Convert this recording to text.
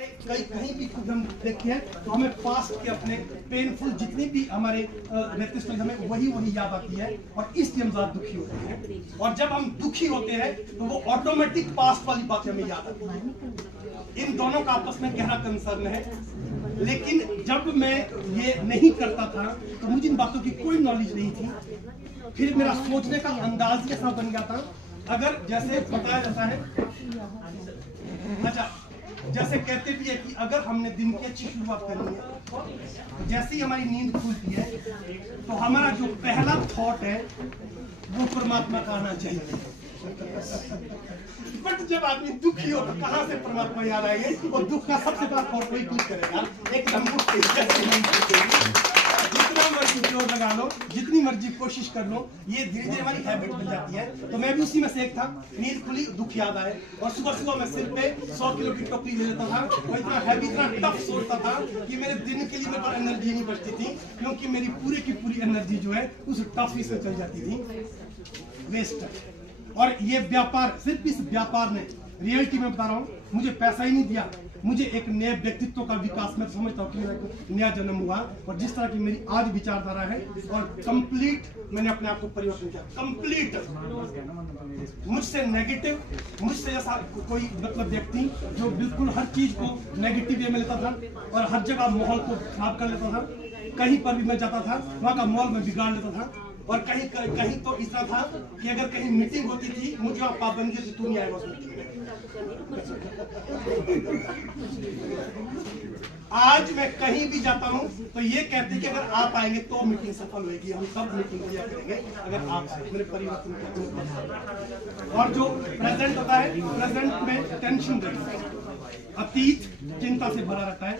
कहीं भी हम देखें तो हमें पास्ट के अपने पेनफुल जितनी भी हमारे नेतृत्व हमें वही याद आती है और इसलिए हम ज्यादा दुखी होते हैं। और जब हम दुखी होते हैं तो वो ऑटोमेटिक पास्ट वाली बातें हमें याद आती है। इन दोनों का आपस में गहरा कंसर्न है। लेकिन जब मैं ये नहीं करता था तो मुझे इन बातों की कोई नॉलेज नहीं थी। फिर मेरा सोचने का अंदाज ही ऐसा बन गया था। अगर जैसे बताया जाता है, अच्छा जैसे कहते भी है कि अगर हमने दिन की अच्छी शुरुआत करनी है, जैसे ही हमारी नींद खुलती है तो हमारा जो पहला थॉट है वो परमात्मा का आना चाहिए। बट जब आदमी दुखी हो तो कहां से परमात्मा याद आएंगे? और दुख का सबसे बड़ा थॉट वही क्लिक करेगा। जितना मर्जी जोर लगा लो, जितनी मर्जी कोशिश कर लो, ये धीरे धीरे हमारी हैबिट बन जाती है। तो मैं भी उसी में से एक था। नींद खुली, दुख याद आए और सुबह सुबह मैं सिर पे 100 किलो की टोकरी ले लेता था। वो इतना हैवी, इतना टफ सोचता था कि मेरे दिन के लिए मेरे पास एनर्जी नहीं बचती थी, क्योंकि मेरी पूरी की पूरी एनर्जी जो है उस टफी से चल जाती थी, वेस्ट। और ये व्यापार, सिर्फ इस व्यापार ने, रियलिटी में बता रहा हूँ, मुझे पैसा ही नहीं दिया, मुझे एक नए व्यक्तित्व का विकास, मैं समझता हूँ कि मेरा एक नया जन्म हुआ। और जिस तरह की मेरी आज विचारधारा है और कंप्लीट मैंने अपने आप को परिवर्तन किया, कंप्लीट। मुझसे नेगेटिव, मुझसे जैसा कोई मतलब व्यक्ति जो बिल्कुल हर चीज को नेगेटिव वे में लेता था और हर जगह माहौल को खराब कर लेता था। कहीं पर भी मैं जाता था वहाँ का माहौल में बिगाड़ लेता था। और कहीं तो इस तरह था कि अगर कहीं मीटिंग होती थी, मुझे वहाँ पाबंदी से तू नहीं आएगा उस मीटिंग में। आज मैं कहीं भी जाता हूँ तो ये कहते हैं कि अगर आप आएंगे तो मीटिंग सफल होगी, हम सब मीटिंग किया करेंगे अगर आप आए। मेरे परिवर्तन और जो प्रेजेंट होता है, प्रेजेंट में टेंशन रहती है, अतीत चिंता से भरा रहता है।